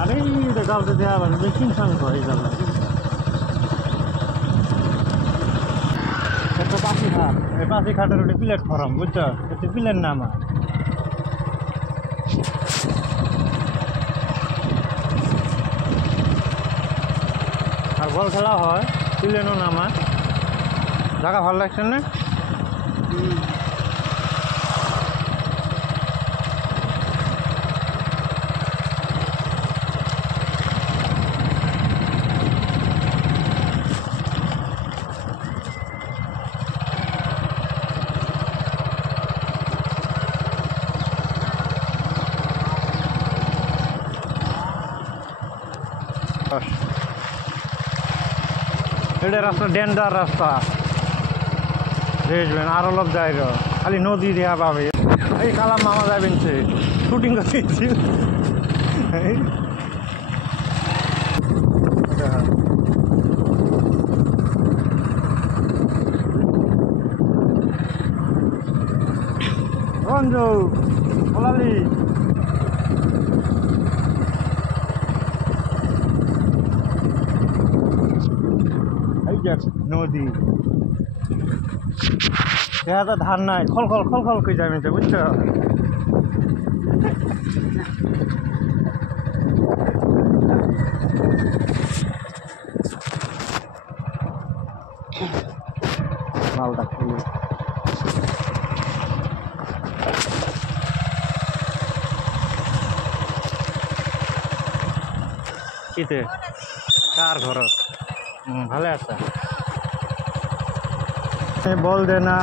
আরে এটা গালতে দেওয়া মানে বেশি সংখ্যা হয়ে যাবে এটা পাখি ঘাট এই পাখি ঘাটের ওটা প্ল্যাটফর্ম বুঝছো এটা প্লেন নামা আর বল খেলা হয় প্লেনও নামা জায়গা ভালো লাগছে না এটা রাস্তা ডেঞ্জার রাস্তা দেখবেন আর অলপ যায় খালি নদী দেওয়া পাবে এই কালাম মামা যাবেন সে শুটিং করতেছি রঞ্জু ওলালি নদী দেখা তো ধান নাই খল খল খল খল করে যাবে বুঝছো মালটা খেয়ে কিতে কার ঘর ভালো আছে বল দে না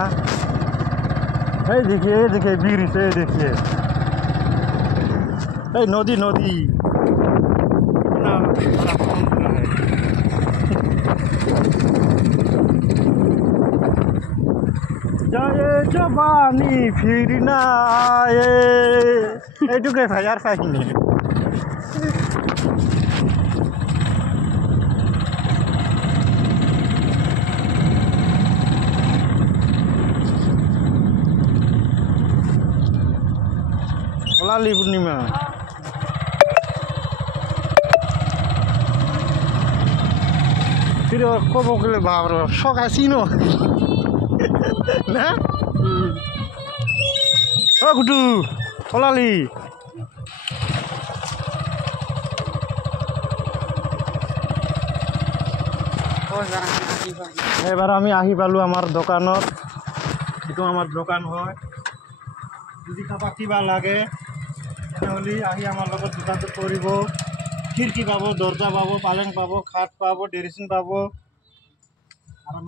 এই দেখিয়ে ব্রিজ এই দেখিয়ে এই নদী নদী জয়ে জবানি ফির না এইটুকু ভাই আর পাইনি লালি পূর্ণিমা ফিরে কব গেলে বাবার শখ আছিন না ও গুডু ওলালি এবার আমি আহি পালো আমার দোকানত এইটো আমার দোকান হয় যদি কাৰোবাক কিবা লাগে তেনেহ'লে আহি আমাৰ লগত দোকানটো কৰিব খিৰিকী পাব দৰ্জা পাব পালেং পাব খাট পাব ড্ৰেছিং পাব আৰু